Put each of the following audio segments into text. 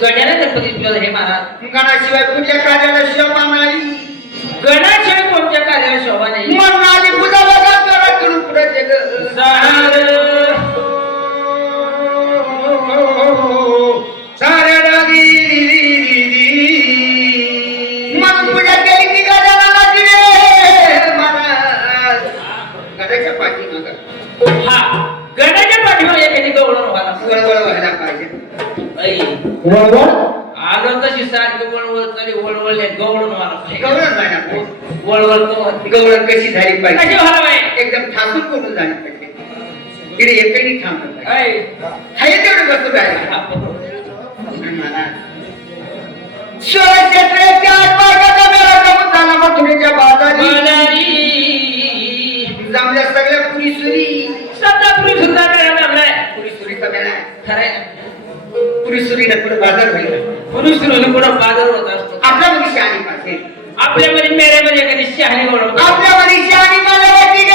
गण्याला गणपती पूजा हे महाराज गणाशिवाय कुठल्या कार्याला शोभा नाही गणाशिवाय कोणत्या कार्याला शोभा नाही म्हणून आधी पूजा बघा करा करून पुढे साऱ्या मग पूजा केली की गजानना दिले महाराज गडाच्या पाठीमागं हा गणाच्या पाठीमागे एखादी गवळण व्हायला वळवळ व्हायला पाहिजे आलो तशी सारखी वळवळ तरी वळवळ गवळण व्हायला पाहिजे गवळण व्हायला पाहिजे वळवळ गवळण कशी झाली कशी पाहिजे व्हायला पाहिजे एकदम ठासून करून झाली पाहिजे इकडे एकही थांबत नाही हाय तेवढं बसतो काय जमल्या सगळ्या पुरी सुरी सध्या पुरी सुद्धा पुरी सुरी सगळ्या खरंय पुरी सुरीला पुढे बाजार होईल पुरुष सुरू पुढे बाजार होत असतो आपल्यामध्ये शहाणी पाहिजे आपल्यामध्ये मेऱ्यामध्ये कधी शहाणी बनवतो आपल्यामध्ये शहाणी बनवायची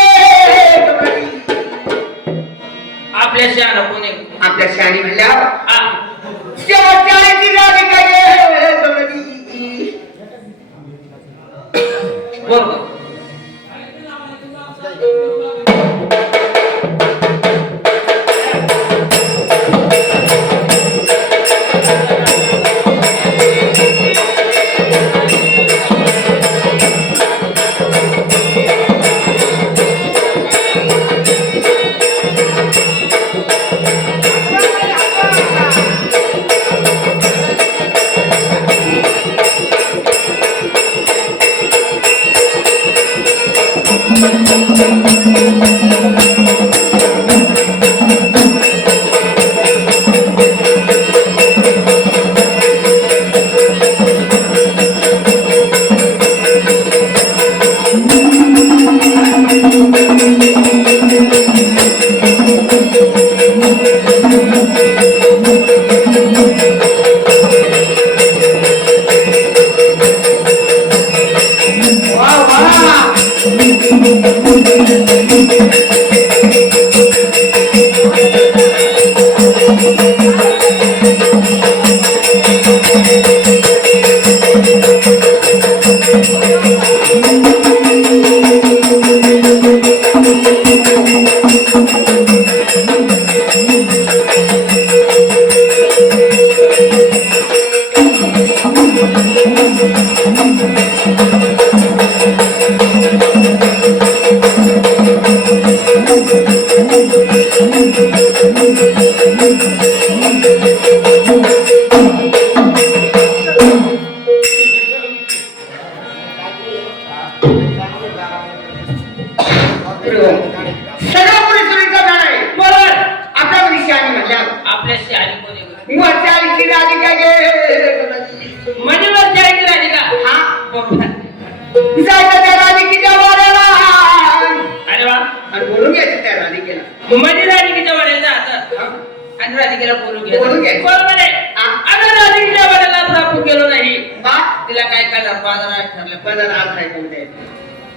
आपल्या शहाणा कोणी आपल्या शहाणी म्हणल्या हा शेवटची राधिका बरोबर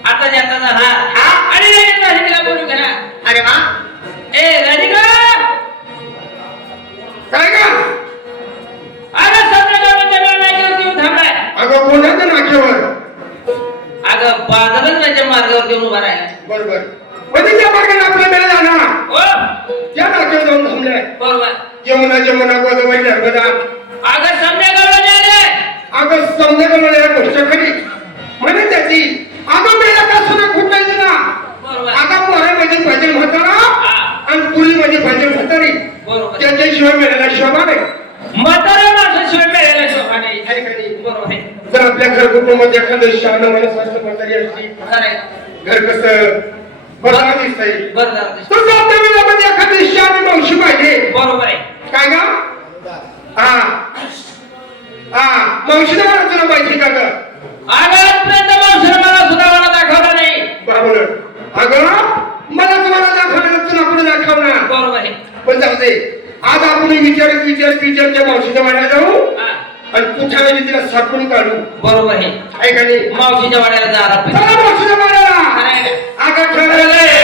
आता जाता आणि राधिकेला बोलू घ्या अरे वा ए राधिका काय का अरे सगळ्या गावाच्या नाक्यावर येऊन थांबलाय अगं कोणाच्या नाक्यावर अगं बाजारात माझ्या मार्गावर येऊन उभा राहिला बरोबर म्हणजे त्या मार्गाने आपल्या मेला जाणार हो त्या नाक्यावर जाऊन थांबलाय बरोबर यमुना जमुना गोदावरी नर्मदा अगं समजा गावाला आले अगं समजा मला गोष्ट खरी म्हणे त्याची अगं मेला का सुद्धा खूप पाहिजे ना अगं पोरामध्ये पाहिजे म्हातारा आणि पुरीमध्ये पाहिजे म्हातारी त्याच्याशिवाय मिळायला शोभा नाही म्हातारा माणसाशिवाय मिळायला शोभा नाही बरोबर आहे जर आपल्या घर कुटुंबामध्ये एखादं शहाणं मला स्वस्त म्हातारी असली घर कसं बरं दिसतंय बरं तसं आपल्या वेळामध्ये एखादी शहाणी मावशी पाहिजे बरोबर आहे काय गा मावशीला मला तुला माहिती का ग आगापर्यंत मावशीला मला सुद्धा मला दाखवला नाही बरोबर अगं मला तुम्हाला दाखवलं तुला पुढे दाखवणार बरोबर आहे पण जाऊ दे आज आपण विचारच्या मावशीच्या वाड्याला जाऊ आणि पुढच्या वेळी तिला सापडून काढू बरोबर आहे ऐकाने मावशीच्या वाड्याला जायला पाहिजे मावशीच्या वाड्याला अगं ठरलंय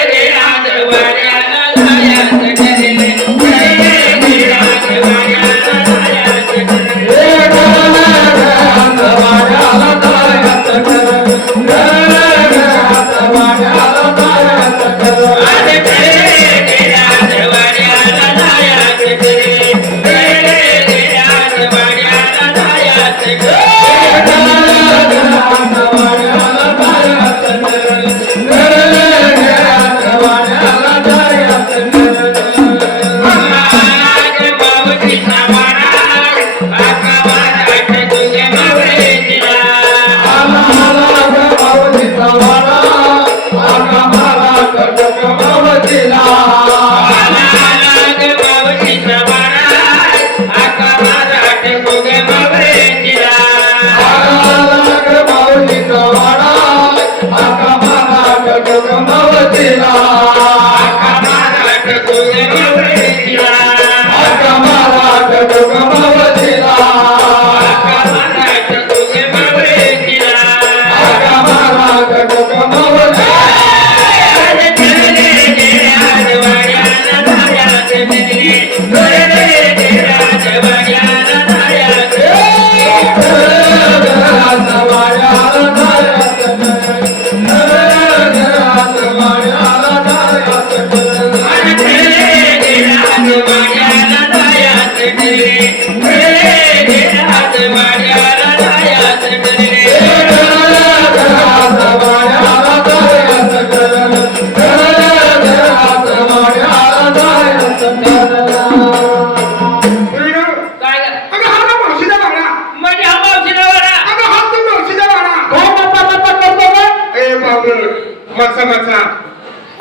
मचा मचा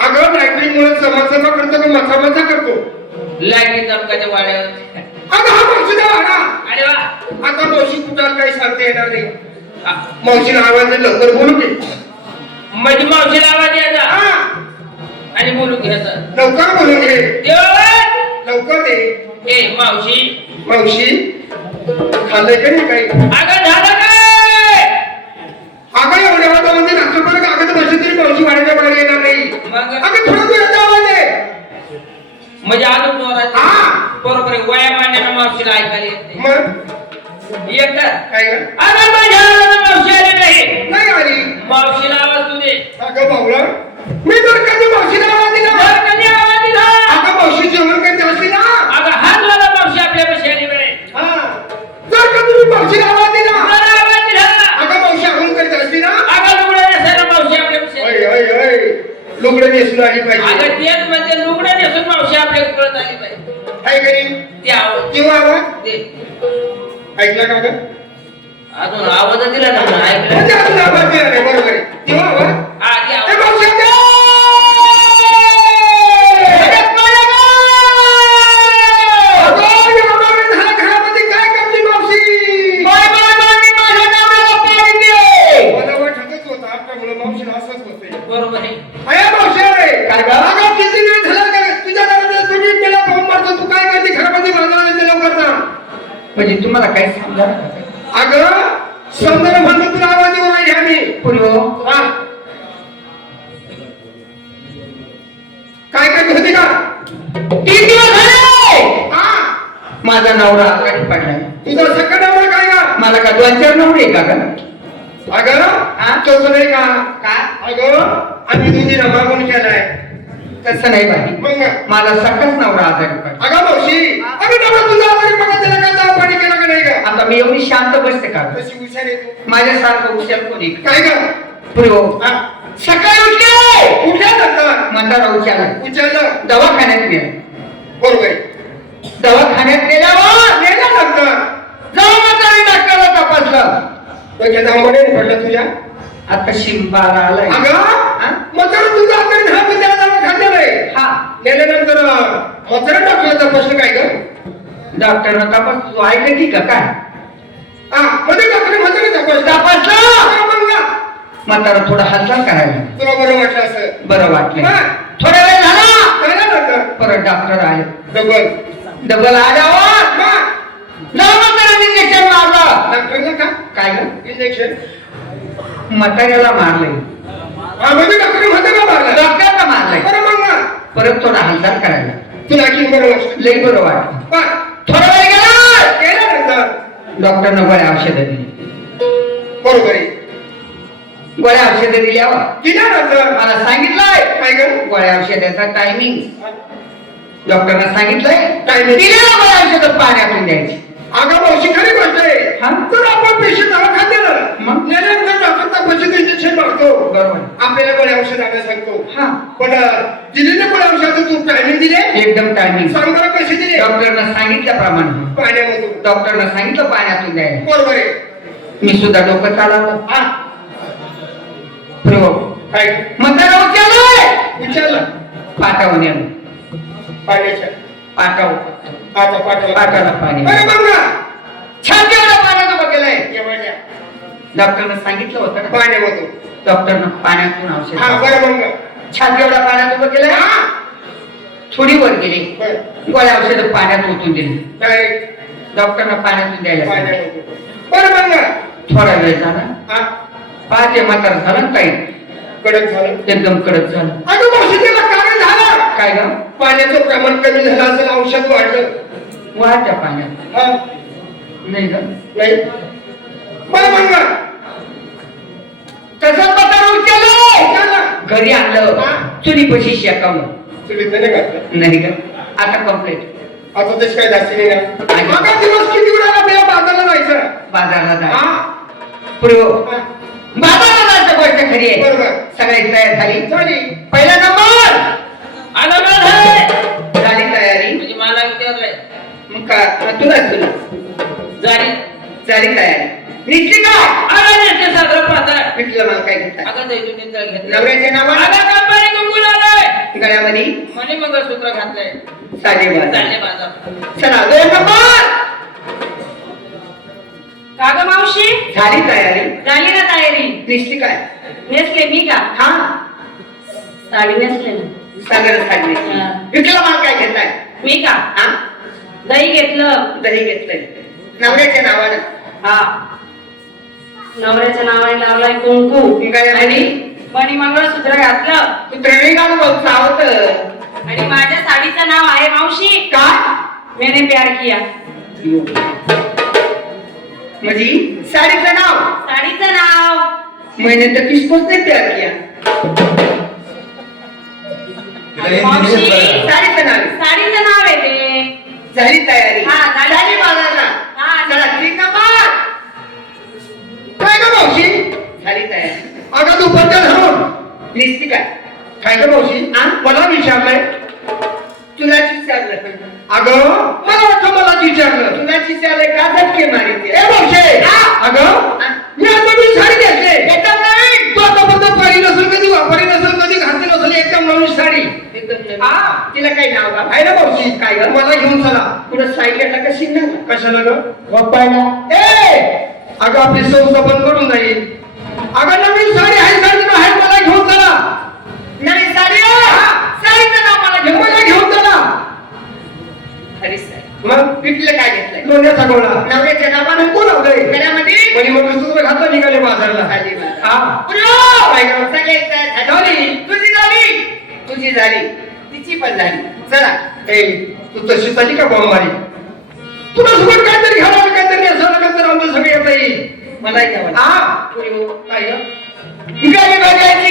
अगं लाईटिंगमुळे चमचमा करतो का मचा मचा करतो लाईटी चमकाच्या वाड्यावर अगं हा मावशीचा वाडा अरे वा आता मावशी कुठाला काही सांगता येणार नाही मावशीला आवाज लवकर बोलू दे म्हणजे मावशीला आवाज यायचा हा आणि बोलू घ्यायचा लवकर बोलून घे देव लवकर दे ए मावशी मावशी खाल्लंय का नाही काही अगं झालं काय अगं एवढ्या वादामध्ये रात्रभर कागद बसली तरी मावशी वाड्याच्या बाहेर येणार नाही मग अगं थोडं वेळाचा आवाज आहे म्हणजे अजून जोरात हा बरोबर आहे वया मांडण्यानं मावशीला ऐकायला येत नाही मग एक तर काय ग अगं माझ्या मावशी आली नाही नाही आली मावशीला आवाज तू दे अगं भाऊला मी तर कधी मावशीला आवाज दिला जर कधी आवाज दिला अगं मावशी जेवण करते असली ना अगं हात वाला मावशी आपल्या पाशी आली वेळे हा जर कधी मी मावशीला आवाज दिला जर आवाज दिला अगं मावशी आंघोळ करते असली ना अगं लुगडं नेसायला मावशी आपल्या पाशी आली. अय अय अय लुगडं नेसून आली पाहिजे अगं तेच म्हणजे लुगडं नेसून मावशी आपल्या कळत आली पाहिजे काय करी ते आवाज किंवा आवाज दे ऐकला का गं अजून आवाज दिला ना म्हणून ऐकलं म्हणजे अजून आवाज दिला नाही बरोबर आहे किंवा आवाज हा ते ए आवाज मावशी दे! अगं, या बाबा झालं घरामध्ये काय करते मावशी मला वाटतच होतं आपल्यामुळे मावशीला असंच होतंय बरोबर आहे अया मावशी काय गं? अगं किती वेळ झाला का तुझ्या घरामध्ये तुम्ही मला फोन मारतो तू काय करते घरामध्ये बाजारात येते लवकर ना म्हणजे तुम्हाला काय समजा अगं समजा म्हणतो तुला आवाज येऊन राहिली आम्ही पूर्व हा काय करत होती का 3 दिवस झाले हा माझा नवरा आघाडी पडलाय तुझा सगळं नाव काय का मला का 2-4 नवरे का ग अगं हा? तसं नाही का का अगं आम्ही तुझी रमागुण केलाय तसं नाही बाई मग माझा सगळाच नवरा आजारी पडला अगं मावशी अगं नवरा तुझा आजारी पडला त्याला काय दाव पाणी केला का नाही का आता मी एवढी शांत बसते का ग? कशी हुशार आहे तू माझ्यासारखं उचल कोणी काय का पूर्व हा सकाळी उठले उठल्या नंतर म्हातारा उचलला उचललं दवाखान्यात गेला बरोबर आहे. दवाखान्यात गेल्यावर गेल्यानंतर जाऊ म्हातारी डॉक्टरला तपासलं डोक्यात आंबोडे पडलं तुझ्या आता शिंबाला आलाय अगं हा? मग तर तुझा आजारी दहा त्याला दवाखान्यात आहे हा गेल्यानंतर मथुरा डॉक्टरचा प्रश्न काय ग डॉक्टरनं तपास तू ऐकलं की का काय हा म्हणजे डॉक्टर म्हातारा तपासलं मग म्हातारा थोडा हालचाल करायला तुला बरं वाटलं असं बरं वाटलं हा. थोडा वेळ झाला गेल्यानंतर परत डॉक्टर आले डबल डबल आल्यावर जाऊ म्हातारा इंजेक्शन मारलं डॉक्टरला का काय ग इंजेक्शन म्हाताऱ्याला मारलंय हा म्हणजे डॉक्टर म्हातारा मारला डॉक्टरला मारलंय बरं मग परत थोडा हालचाल करायला तुला की बरं वाटतं लई बरं वाटतं पण थोडा वेळ गेला केल्यानंतर डॉक्टरनं गोळ्या औषधं दिली बरोबर आहे गोळ्या औषधं दिल्यावर दिल्यानंतर मला सांगितलंय काय कर गोळ्या औषधाचा टायमिंग डॉक्टरनं सांगितलंय Timing. दिलेल्या गोळ्या औषधं पाण्यातून द्यायची अगं मावशी खरी गोष्ट आहे हा? तर आपण पैसे दवाखान्यात दिलं मग? नेल्यानंतर डॉक्टरचा पैसे इंजेक्शन मागतो बरोबर आपल्याला गोळ्या औषध आणायला सांगतो हा पण दिलेल्या गोळ्या औषध तू टायमिंग दिले एकदम टायमिंग सांग बरं कसे दिले डॉक्टरनं सांगितल्याप्रमाणे पाण्यामधून डॉक्टरनं सांगितलं पाण्यातून द्यायला बरोबर आहे मी सुद्धा डोकं चालवलं हा प्रभू काय म्हणताना उचललंय विचारलं पाटावून येणं पाण्याच्या पाटाव आता पाठवा पाटाला पाणी बरं मग ना छाती एवढं पाण्यात उभं केलंय एवढ्या डॉक्टरनं सांगितलं होतं ना पाण्यामधून डॉक्टरनं पाण्यातून औषध हा बरं मग छाती एवढा पाण्यात उभं केलंय हा थोडी वर गेली बरं गोळ्या औषधं पाण्यात ओतून दिली काय डॉक्टरनं पाण्यातून द्यायला सांगितलं. पाण्यामधून बरं मग ना थोडा वेळ झाला हा पाहते म्हातार झालं काही कडक झालं एकदम कडक झालं अगं मावशी त्याला कारण झालं काय ग पाण्याचं प्रमाण कमी झालं असेल औषध वाढलं वाहत्या पाण्यात हा नाही ग नाही बरं मग ना तसंच म्हातार उचललं झालं. घरी आणलं हा. चुलीपाशी शेकावलं चुलीत नाही घातलं नाही ग आता कंप्लेंट आता तशी काय जास्ती नाही ना आता दिवस किती वेळा बिया बाजारला जायचं बाजारला जाय हा पूर्व हा. बाजारला जायचं गोष्ट खरी आहे बरोबर सगळी तयार झाली झाली पहिला नंबर आला नाही झाली तयारी म्हणजे मला विचारलंय मग का तुला जारी झाली तयारी निघली काय आला नेते साजरा पाहता म्हटलं मला काय घेतलं आता दैतून निंदा घेतला नवऱ्याच्या नावानं आला कंपनी कुंकून आलाय गळ्यामध्ये मणी मंगळसूत्र घातलंय साडेबारा चालले बाजार चला 2 नंबर का ग मावशी झाली तयारी झाली ना तयारी निघली काय नेसले मी का हा साडी नेसले ना सागर साडली हा. विकला मला काय घेताय मी का हा दही घेतलं दही घेतलंय नवऱ्याच्या नावानं हा नवऱ्याच्या नावाने लावलाय कुंकू गळ्यामध्ये मणी मंगळसूत्र घातलं कुत्र्याने गाणं बघ सावत आणि माझ्या साडीचं नाव आहे मावशी का मैंने प्यार किया म्हणजे साडीचं नाव साडीचं नाव मैंने तर किसकोच नाही प्यार किया मावशी साडीचं नाव साडीचं नाव आहे ते झाली तयारी हा, झाली. झाली बाजारला हा. चला 3 नंबर काय ग मावशी झाली तयारी अगं तू बद्दल धरून निघती काय काय ग मावशी हा? मला विचारलंय तुला विचारलं अगं मला वाटतं मला विचारलं तुला विचारलं का झटके मारिते ए मावशे हा. अगं हा. मी आता मी साडी घेतली एकदम नवीन तू आतापर्यंत पाहिली नसेल कधी वापरली नसेल कधी घातली नसेल एकदम नवीन साडी एकदम नवीन. हा. तिला काही नाव का आहे ना मावशी काय ग? मला घेऊन चला पुढे सायकलला कशी ना कशाला ग वापायला ए अगं आपली संस्था बंद करून जाईल अगं नवीन साडी आहे साडी आहे मला घेऊन चला नवीन साडी आहे. साडीचं नाव मला घेऊन मला घेऊन चला खरी साडी मग पिठलं काय घेतलंय लोण्याचा गोळा नवऱ्याच्या नावानं कोण लावलंय गळ्यामध्ये म्हणजे मग सूत्र घातलं निघाले बाजारला साडी बाजार. हा पुरो! काय गं? सगळ्याची तयारी झाली. तुझी झाली तुझी झाली तिची पण झाली चला ए तू तशी झाली का बॉम्बारी तुला सोबत काहीतरी घालावं काहीतरी असं नका तर आमचं सगळं येता येईल मला घ्यावं हा पुरो! काय गं? गली बघायची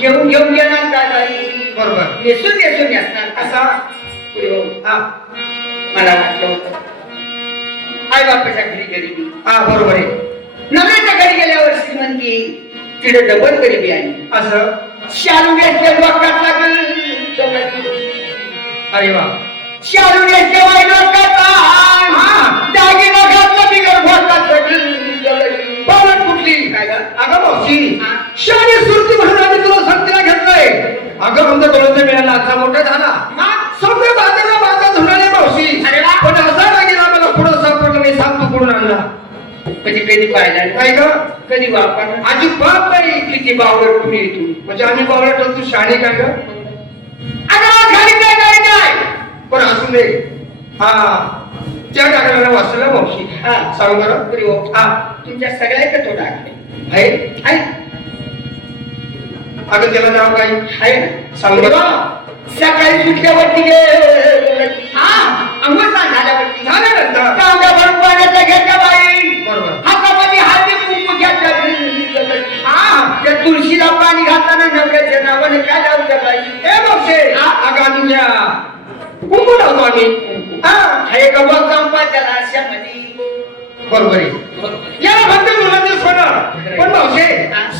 घेऊन घेऊन येणार का गाडी बरोबर नेसून नेसून असणार असा पुरो! हा मला वाटलं होतं आई बापाच्या घरी गरिबी हा बरोबर आहे नवऱ्याच्या घरी गेल्यावर श्रीमंती तिथे डबल गरिबी आली असं शालू घेतले डोक्यात लागल अरे वा शालू घेतले वाई डोक्यात दागिना घातला बिगर भोकात पावलं कुठली काय गं? अगं मावशी हा. शाने सुरती म्हणून आम्ही तुला संतीला घेतलंय अगं आमच्या डोळ्याचा मिळाला असा मोठा झाला सगळे बाजारला बाजार धुणाले मावशी अरे वा. पण असा दागिना मला पुढं सापडलं नाही सांग तू कुठून आणला कधी कधी पाहिला काय ग कधी वापर अजिबात नाही किती बावळ पुणे तू म्हणजे आम्ही बावळट तू शाणे काय ग अगं खाली काय काय काय पण असू दे हा त्या टाकल्याला वाचलं मावशी हा. सांग बरं पुरो! हा तुमच्या सगळ्याचं तो टाकले आहे आहे अगं त्याला नाव काय आहे ना सांग बघा. सकाळी सुटल्यावरती अंघोळ झाल्यावरती झाल्यानंतर तांब्या भरून पाण्याचा घेतला बाई बरोबर. हातामध्ये हाती कुंकू घेतला त्या तुळशीला पाणी घालताना नवऱ्याच्या नावाने काय लावत्या बाई ए मावशे अगं आम्ही त्या कुंकू लावतो आम्ही. हा एक बघ जाऊन त्याला अशामध्ये बरोबर आहे. बरोबर. याला फक्त मुलांचं सोनं. पण मावशे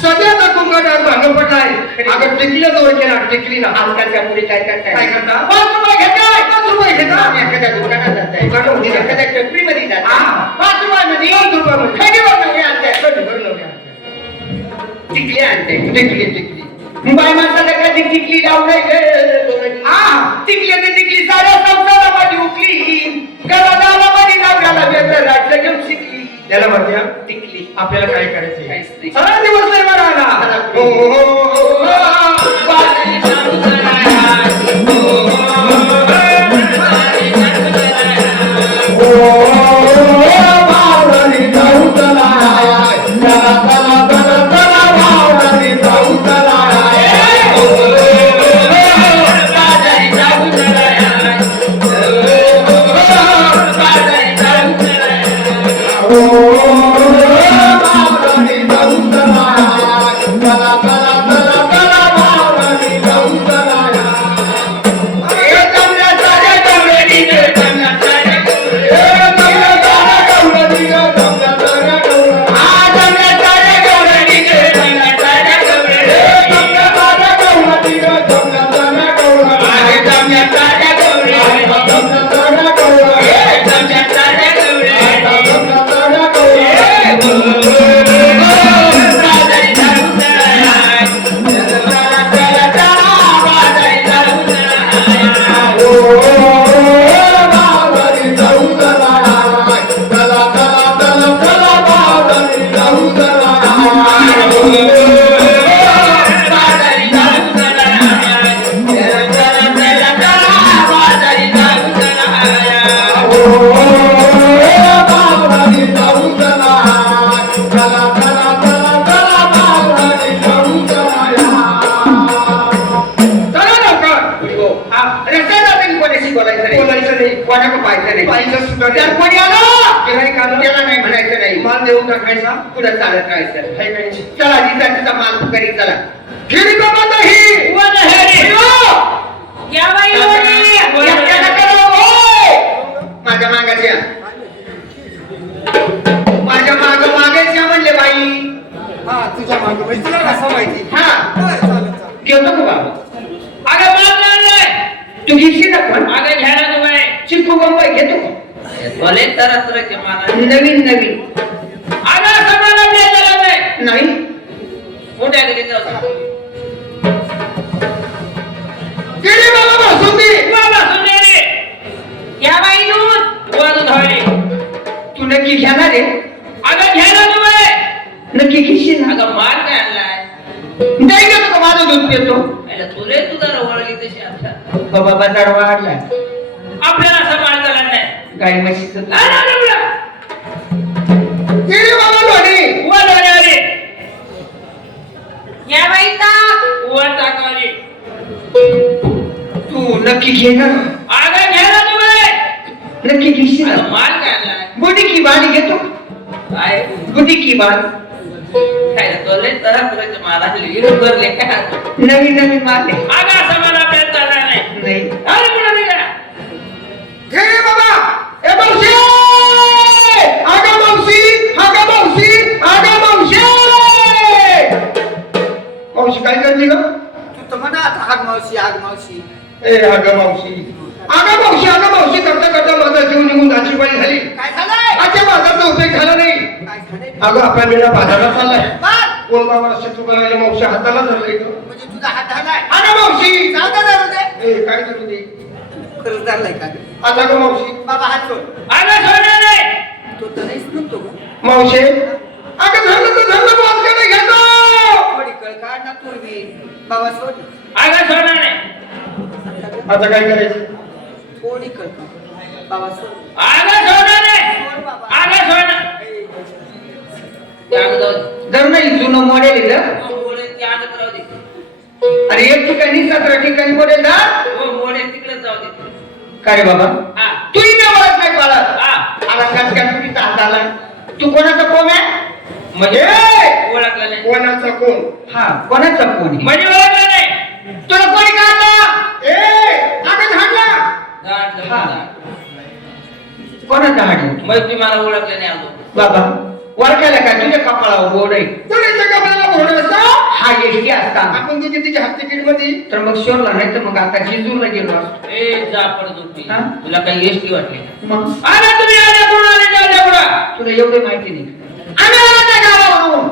सध्याचा कुंकडात भांग पडलाय. अगं टिकलीला जवळ केला टिकलीला. आजकालच्या मुली काय करताय काय करता? 5 रुपये घेताय 5 रुपये घेता. एखाद्या दुकानात जाताय दुकानामध्ये जाताय. एखाद्या टपरीमध्ये जाताय हा. 5 रुपयामध्ये 5 रुपयामध्ये. खडीवर नवरी आणताय बरोबर नव्हे आमच्या. टिकली आणते टिकली टिकली. बाय माणसाला कधी टिकली लावलंय टिकली ते टिकली साऱ्या संसारामध्ये उकली घरादाला मध्ये नवऱ्याला वेगळं राज्य घेऊन शिकली त्याला म्हणते टिकली आपल्याला काय करायचंय. काहीच नाही. सगळा दिवस नाही बरं आला. हो, हो, हो, हो. बाजारी जाऊ जरा. बाजारी जाऊ जरा. बाजारी जाऊ जरा. टाकायचा पुढे चालत राहायचं हाय काय? चला जिथं तिचा माल करी चला फिरी बाबा नाही वन हरी. या बाई लोणी. एकट्याला करा, होय. माझ्या मागाच्या माझ्या मागायच्या म्हणले बाई हा तुझ्या मागे म्हणजे तुला कसं माहिती. हा घेतो का बाबा अगं माल आणलाय. तू घेशील ना पण अगं घ्यायला तू बाई. चिक्कू बंबाई घेतो का भले तरच मला. नवीन नवीन अगं असं मला द्यायला नाही. नाही मोठ्या घरी जाऊ. गेली बाबा बासुंदी. बाबा सुनेरी. या बाई दूध. वर धावली. तू नक्की घेणार आहे अगं घ्यायला तू बाई. नक्की घेशील ना अगं माल काय आणलाय. नाही घेतो का माझं दूध पितो अरे तुले तुझा रवळली तशी आमच्या. बाबा बाजार वाढला आपल्याला असं माल झाला नाही. गाई म्हशीचं दूध. अरे अरे बुडा. गेली बाबा लोणी. वर धावली आली. या बाई ताक. वर टाकावली. तू नक्की घेणार अगं घ्यायला तू बाई. नक्की घेशील ना अगं माल काय आणलाय. बुडी की बाणी घेतो काय बुडी की बाण काय तुले तरच माल आणली. इकडं करले काय. नवीन नवीन माल आहे अगं असं मला आपल्याला चालणार नाही. नाही अरे पुढे निघा. गेली बाबा. ए मावशी. अगं मावशी. अगं मावशी. अगं मावशी. मावशी काय करते ग. तू तर म्हणा आता आग मावशी ए अगं मावशी. अगं मावशी. अगं मावशी करता करता माझा जीव निघून जायची पाळी झाली. काय झालंय आजच्या बाजाराचा उपयोग झाला नाही. काय झालंय अगं आपला मेळा बाजारात चाललाय. बर कोण बाबा शत्रू करायला मावशी हाताला धरलं इथं. म्हणजे तुझा हात झालाय अगं मावशी. जाऊ दे जाऊ दे ए काय करू दे. खरंच झालाय का आता गं मावशी. बाबा हात सोड अगं सोडणार नाही. तो तर नाहीच म्हणतो गं. मावशी. अगं धरलं तर धरलं वाचकडे घेतो. थोडी कळ काढ ना पूर्वी बाबा सोड अगं सोडणार नाही. आता काय करायचं. थोडी कळ काढ बाबा सोड अगं सोडणार नाही. अगं सोडणार. ते अगं जाऊ दे. जर नाही जुनं मॉडेल आहे मग बोलेल ते अगं राहू दे. अरे एक ठिकाणी 17 ठिकाणी बोलेल ना हो मोडे तिकडे जाऊ दे काय रे बाबा हा तू इथे बोलत नाही पाळत हा आला कस काय तुम्ही हात आला तू कोणाचा कोण आहे म्हणजे ए! ओळखलं नाही कोणाचा कोण हा कोणाचा कोण आहे? म्हणजे ओळखलं नाही तुला कोणी काढलं ए अगं झाडला गाठ हा. गाठ. कोणाचा हाडलं मग तुम्ही मला ओळखलं नाही अजून बाबा वरकायला काय तुझ्या कपाळावर बोर्ड आहे तुझ्या कपाळाला घोडा असता हा एसटी असता आपण तू किती हाफ तिकीट मध्ये तर मग शोरला नाही तर मग आता जिजूरला गेलो असतो ए जा पडत होती हा? तुला काही एसटी वाटली का? मग आला तुम्ही आल्या कोण आले जाऊ पुढं तुला एवढे माहिती नाही आम्ही आलो त्या गावावरून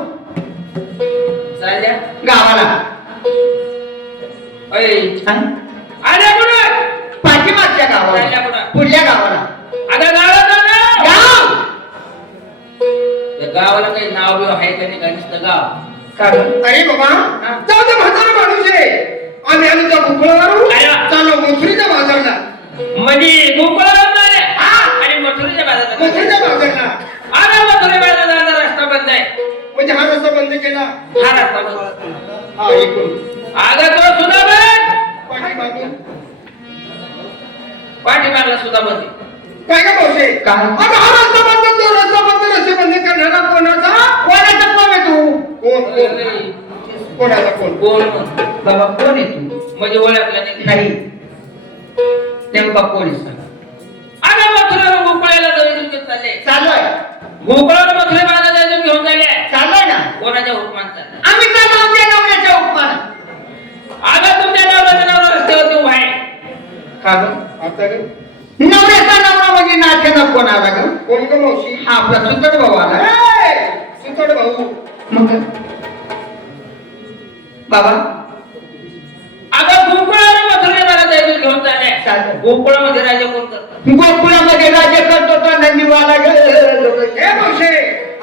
चालल्या गावाला अय हा? आल्या पुढं पाठीमागच्या चालल्या गावाला कुठं? पुढल्या गावाला आता गावाला जाऊ ना गाव त्या गावाला काही नाव बिव आहे का नाही का नुसतं गाव का गं? अरे बाबा जाऊ दे म्हातारा माणूस आहे आम्ही आलो त्या भुकळावरून आया. चाललो मथुरीच्या बाजारला म्हणजे गोकुळाला आले आणि मथुरेच्या बाजारात मथुरीच्या बाजारला आला मथुरे बाजाराचा रस्ता बंद आहे म्हणजे हा रस्ता बंद केला हा रस्ता बंद हा ऐकून आगा तो सुद्धा बंद पाठीमागून पाठीमागला सुद्धा बंद काय का भाऊशे काय? अगं हा रस्ता बंद तो रस्ता बंद रस्ते बंद करणारा कोणाचा कोणाचा कोण आहे तू कोण कोण कोणाचा कोण कोण बाबा कोण आहे तू म्हणजे ओळखलं नाही नाही नेमका कोण आहे सांग. आगा मथुरेला गोकुळाला जाऊन चालले चालू आहे गोकुळाला मथुरे बाजारात जाऊन घेऊन चालले चालू आहे ना कोणाच्या हुकमान चालले आम्ही चाललो आमच्या नवऱ्याच्या उपमानात आगा तुमच्या नवरा रस्त्यावरती उभा आहे का गं? आता ग नवऱ्याचा नवरा म्हणजे नात्याचा कोण आला ग कोण का मावशी हा आपला सुंदर भाऊ आला ए, सुतड भाऊ मग बाबा आगा गोकुळाला मथुरे बाजारात जाऊन घेऊन चालले चालू. गोकुळामध्ये राजा कोण करतात गोकुळामध्ये राज्य करतो तो नंदीवाला ग हे मावशे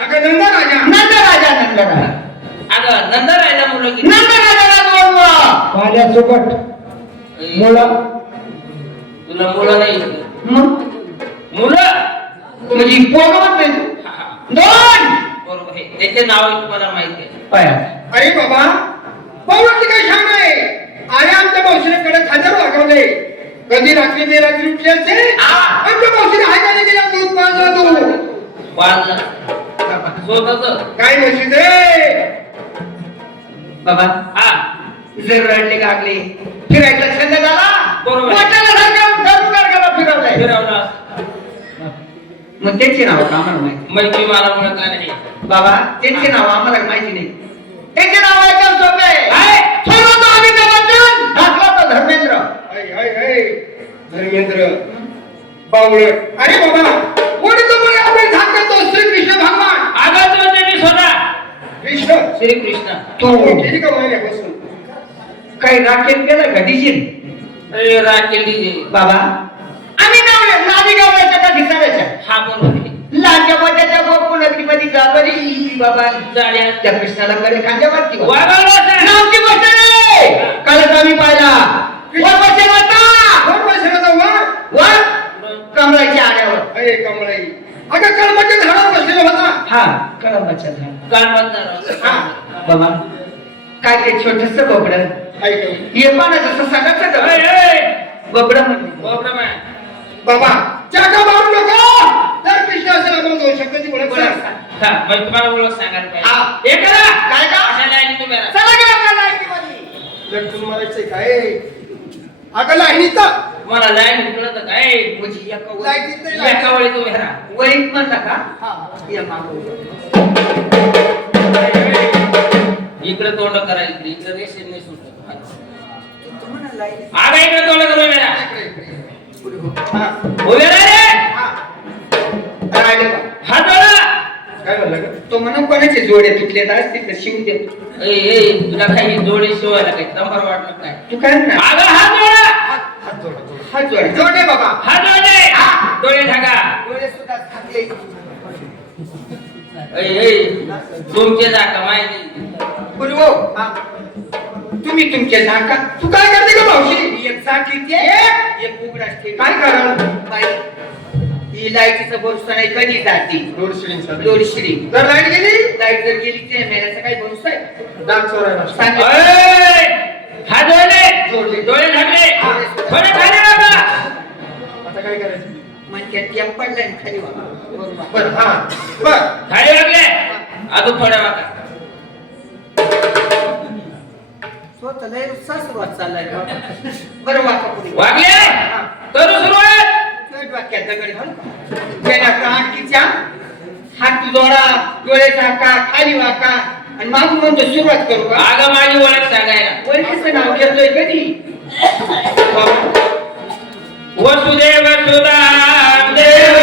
अगं नंदा राजा नंदराजा नंदराजा आगा नंदा राजा मुलं किती नंदराजाला दोन मुलं पाण्यासोबत मुलं तुला मुलं नाही मग मुलं म्हणजे पोरवत नाही तू हा, हा. दोन बरोबर आहे त्याचे नाव तुम्हाला माहिती आहे पाया अरे बाबा भाऊची काय शान आहे अरे आमच्या मावशीकडे हजारो वागवले कधी रात्री बेरात्री उठली असते आमच्या मावशीने हाय काय गेला दूध पाजला तू बाळला स्वतःच काय म्हशी रे बाबा हा जर रडले गागले फिरायचा छंद झाला बरोबर. वाटायला सारखं धरून गाडगाला फिरवलाय फिरवला मग त्यांची नाव आम्हाला माहिती मैत्री मला ओळखला नाही बाबा त्यांचे नाव आम्हाला माहिती नाही त्यांचे नाव ऐकून सोपे काय? ठरवतो आम्ही त्याबद्दल दाखला तो धर्मेंद्र हाय हाय हाय धर्मेंद्र बावळ अरे बाबा कोणी तुम्हाला आपण सांगतो श्री कृष्ण भगवान आगाच म्हणजे मी स्वतः कृष्ण श्रीकृष्ण तो किती का महिन्यापासून काही राखेल केलं का डिझेल अरे राकेल डीजे बाबा आम्ही नावी गावाच्या का ठिकाणाच्या हा बरोबर आहे लांच्या मोठ्याच्या गोकुळामध्ये गावारी बाबा जाड्या त्या कृष्णाला कडे खांद्यावर किंवा वागावला होता. नावची गोष्ट नाही कालच आम्ही पाहिला वर बसेल होता कोण बसला वर वर कमळाच्या आड्यावर अरे कमळाई अगं कळमाच्या झाडावर बसलेला होता हा कळंबाच्या झाड काल मतदार हा बाबा काय ते छोटस बोबड ऐक हे पाण्याचं ससाडाच बोबड म्हणजे प्रॉब्लेम आहे बाबा चाका मारू नका तर कृष्ण असेल आपण दोन शब्दाची ओळख सांग. हा मग तुम्हाला ओळख सांगायला हा. पाहिजे हे करा काय का? अशा लाईनी तुम्ही राहा. चला गेला आपल्या लाईनीमध्ये. लटकून मारायचंय काय अगं लाईनीचा मला लाईन कळत काय म्हणजे एका लाईनीत नाही एका वेळी तुम्ही राहा. वरीत म्हणला का हा. या मागं. इकडे तोंड करायची इकडे रेषेने नाही सुटत तुम्हाला लाईनीत आगा इकडे तोंड करून उभे राहा. इकडे, इकडे. हा. उभे राहा रे. हा. राहिलं का? हात जोडा. काय म्हणलं ग? तो म्हणून कोणाचे जोडे तुटले असतील तर शिव देतो ए तुला काही जोडे शिवायला काही तंबर वाटलं काय तू काय म्हणा आगा हात जोडा. हात जोडा, जोडा. हात जोड जोडे बाबा हात जोडे. डोळे ढाका. डोळे सुद्धा थाकले तुमचे जाका माहिती गुरुभाऊ तुम्ही तुमचे झाका तू काय करते का मावशी एक झाकी ते एक उघडा ठेव काय कारण बाई ही लाईटीचं भरोसा नाही कधी जाती दोडश्री जर लाईट गेली लाईट जर गेली ते मेल्याचा काही भरोसा आहे डाग चोरायला सांग अय! हात जोडले जोडले. डोळे झाकले हा. थोडे खाली बघा आता काय करायचं म्हणजे टेप पडलाय ना खाली बाबा. बरोबर. बर हा बर खाली वागले अजून थोड्या वागा स्वतः लय सुरुवात चाललाय बाबा. बरं वाका पुढे. वागले करू सुरुवात तुझ्या डोक्यात दगड घाल. गेला काठीच्या हात जोडा, डोळे झाका, खाली वाका आणि मागून म्हणतो सुरुवात करू का? आगा माझी ओळख सांगायला वरतीचं नाव घेतोय कधी? वसुदेव सुदाम देव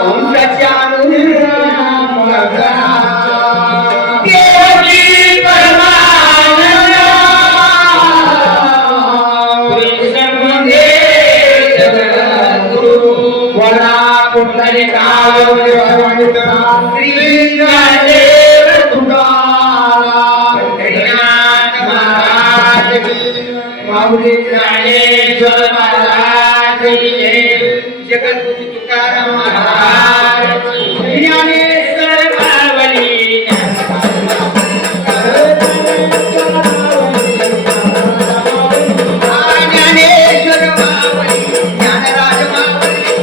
कंसाच्या आणून देवकी परमानंद कृष्णमुंदे जगद्गुरु बोला कुठलाही काळ श्री ज्ञानदेव तुकाराम पंढरीनाथ महाराज की माऊली ज्ञानेश्वर महाराज की जय. जगद्गुरु तुकाराम महाराज की ज्ञानेश्वर मावली ज्ञानेश्वर मावळी, ज्ञानराज मावळी,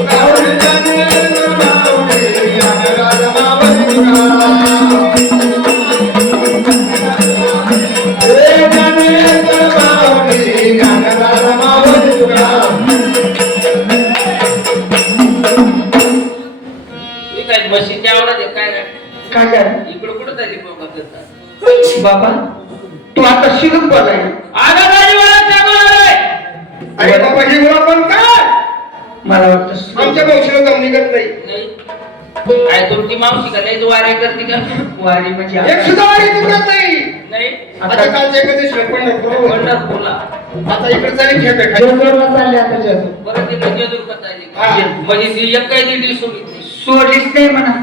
तू काय म्हशीची आवडत आहे काय काय काय झालं? इकडं कुठं जायची करतात बाबा तू आता शिकून बोलाय आगा माझी ओळख सांगू लागलोय. अरे बाबा ही मुलं पण काय मला वाटतं आमच्या मावशीला दम निघत नाही नाही काय तुमची मावशी का लय वाऱ्या करते का वारी म्हणजे एक सुद्धा वारी निघत नाही नाही आता कालच्या कधी पंढरपूर पंढरपूरला आता इकडे चालेल खेळ काय चालले आता जास्त. परत तिकडे जेजुरला चालली हा. म्हणजे ती एक काही दिंडी सोडली सोडलीच नाही म्हणा.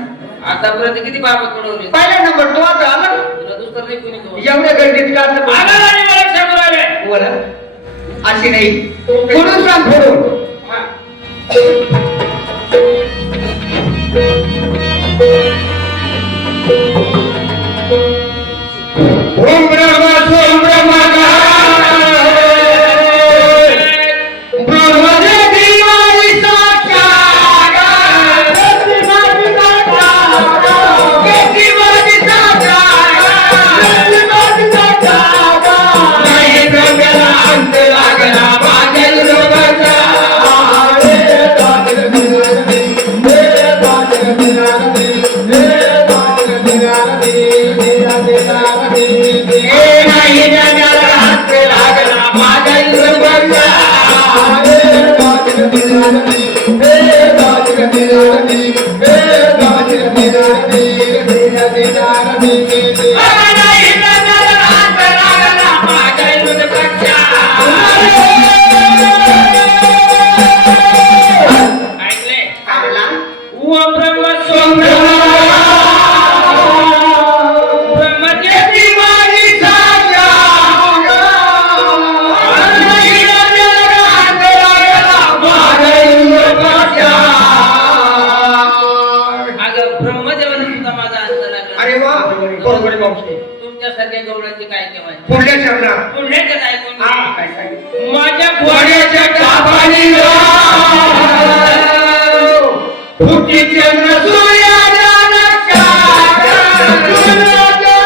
आतापर्यंत किती बाबा कडवले पहिला नंबर तो आता आला. तुला दुसरं नाही कोणी गवलं. एवढ्या गर्दीत का आता आगा माझी ओळख सांगू लागलोय. बोला अशी नाही फोडून सांग फोडून. ओम ब्रह्मा सोम ब्रह्मा ब्रह्मदेवी माई साक्षात ब्रह्मदेवी माई साक्षात नाही ब्रह्माला अंत लागला माझ्या लोकांचा नाही जगाला अंत लागला माझ्या लोकांचा नाही जगाला अंत लागला माझ्या लोकांचा ऐकले आला व ब्रह्म सोम ब्रह्मदेवी माई साक्षात नाही जगाला अंत लागला माझ्या लोकांचा अगं ब्रह्मदेवाने सुद्धा माझा अंत लागला. अरे वा बरोबर आहे मावशी तुमच्यासारख्या गवळ्यांची काय ठेवायची पुढल्या चरणात पुण्याचं काय कोण हा काय सांगितलं माझ्या वाड्याच्या कापानी फुटी चंद्र सूर्याच्या नक्षात सूर्याच्या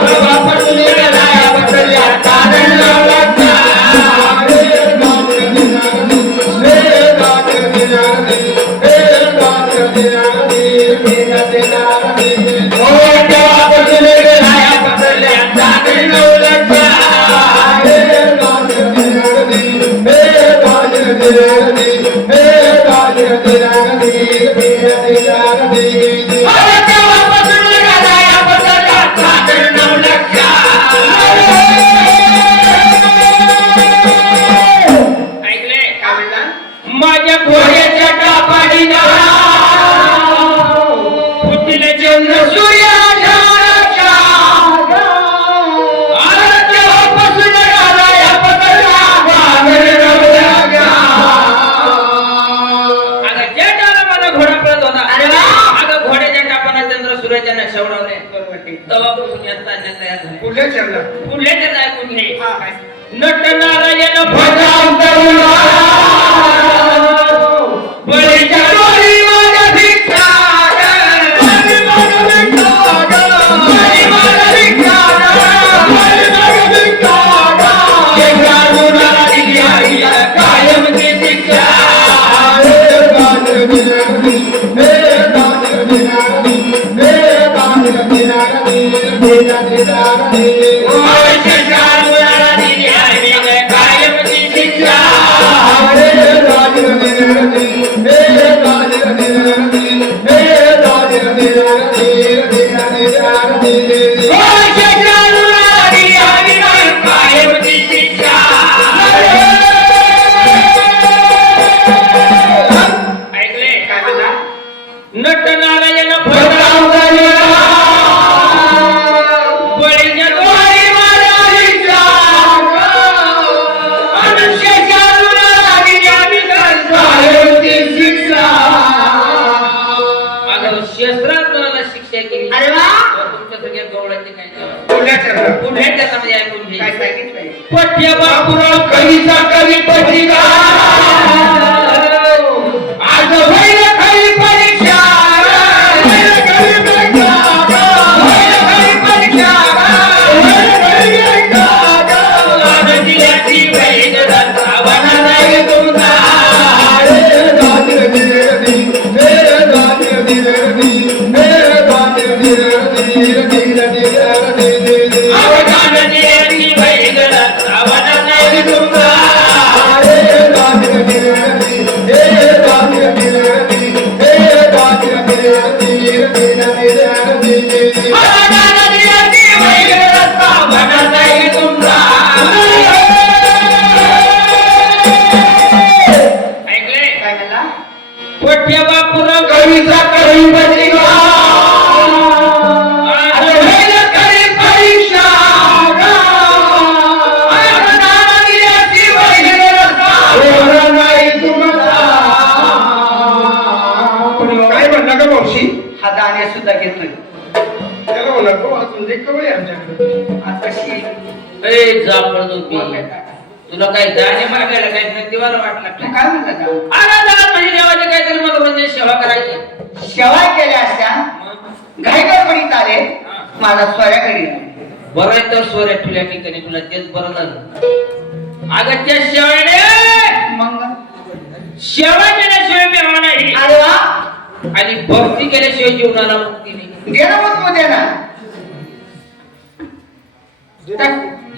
प्रभा पडून गेला बदलल्या तारण बदलल्या बोलावले तेव्हापासून या चालण्यात तयार झाले पुढल्या चरणात पुढल्या त्याचं ऐकून घे हा, काय? नट नारायण भजाव तरुणा बळीच्या डोळी माझ्या भिक्षार बळी माझ्या भिक्षार बळी माझ्या भिक्षार बळी माझ्या भिक्षार हे गाडूनाला दिली आई कायम ती शिक्षा नटनारायण भद्राव बळीच्या डोळी माझ्या भिक्षार मनुष्य जाणून दिली शिक्षा माझं शस्त्रास्त्राला शिक्षा केली अरे वा तुमच्या सगळ्या गवळ्याचे काय पुढल्या चरणात पुढल्या त्याच्यामध्ये ऐकून घे काय सांगितलंय पठ्य बापूराव कवीचा कवी पत्रिका आज होईल खरी परीक्षा होईल खरी परीक्षा होईल खरी परीक्षा होईल खरी परीक्षा आज दिल्याची बहीण रावणा नाही तुमचा अवधान दिल्याची बहीण रावणा नाही तुमचा कवीचा कवी पत्रिका परीक्षा काय म्हणला का मावशी हा दाणे सुद्धा घेतोय त्याला म्हणा गो अजून ते कवळे आमच्याकडे आज कशी ए जापडदोपी तुला काय दाणे मागायला काय प्रतिवाला वाटला तू काय म्हणला का अरे दादा म्हणजे देवाचे काहीतरी मनोरंजन सेवा करायची शेवा केल्या असत्या घाई गडबडीत आले माझा स्वऱ्या घरी बरं आहे तर सोऱ्या तुला ठिकाणी तुला तेच बरं झालं अगं त्या शेवाने मग सेवा केल्याशिवाय मिळणार नाही अरे वा आणि भक्ती केल्याशिवाय जीवनाला मुक्ती नाही दे ना मग तू दे ना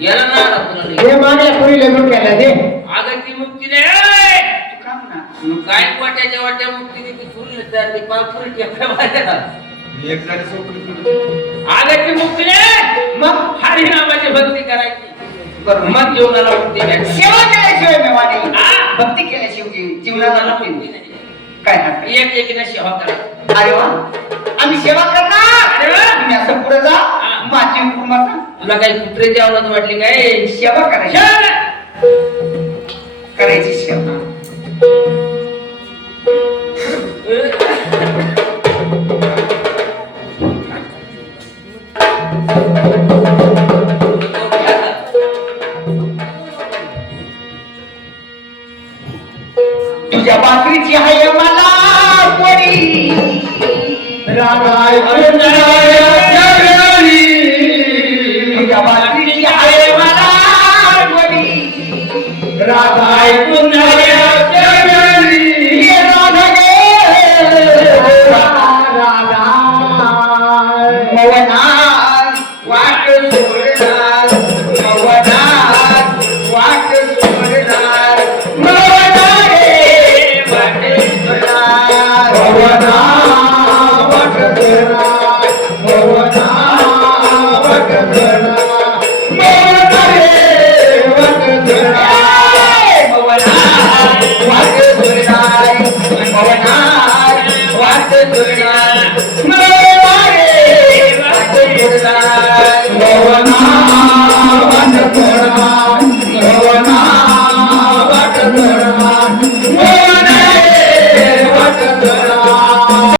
याला ना आला तुला नाही. हे मागल्या पुरी लग्न केला दे अगं ती मुक्ती नाही तू का म्हणा मग काय वाट्याच्या वाट्या मुक्तीने ती फुल ती पापुरी टेकड्या माझ्या एक झाली सोपली अगं ती मुक्ती नाही मग हरिनामाची भक्ती करायची बरोबर मग जीवनाला मुक्ती भेटते. सेवा केल्याशिवाय मेवा नाही हा. भक्ती केल्याशिवाय जीवनाला जीवनाला मुक्ती मुक्ती नाही. नाही. काय हरकत? एक एकीने सेवा करा अरे वा आम्ही सेवा करणार अरे वा. तुम्ही असं पुढे जा हा. माझी हुकूमत तुला काही कुत्र्याची आवडत वाटली काय सेवा करायची सेवा. करायची सेवा तुझ्या भाकरीची आहे मला पोळी रागाय तुझ्या भाकरीची आहे मला पोळी रागाय मवनात वाट सोडणार मवनात वाट सोडणार वाट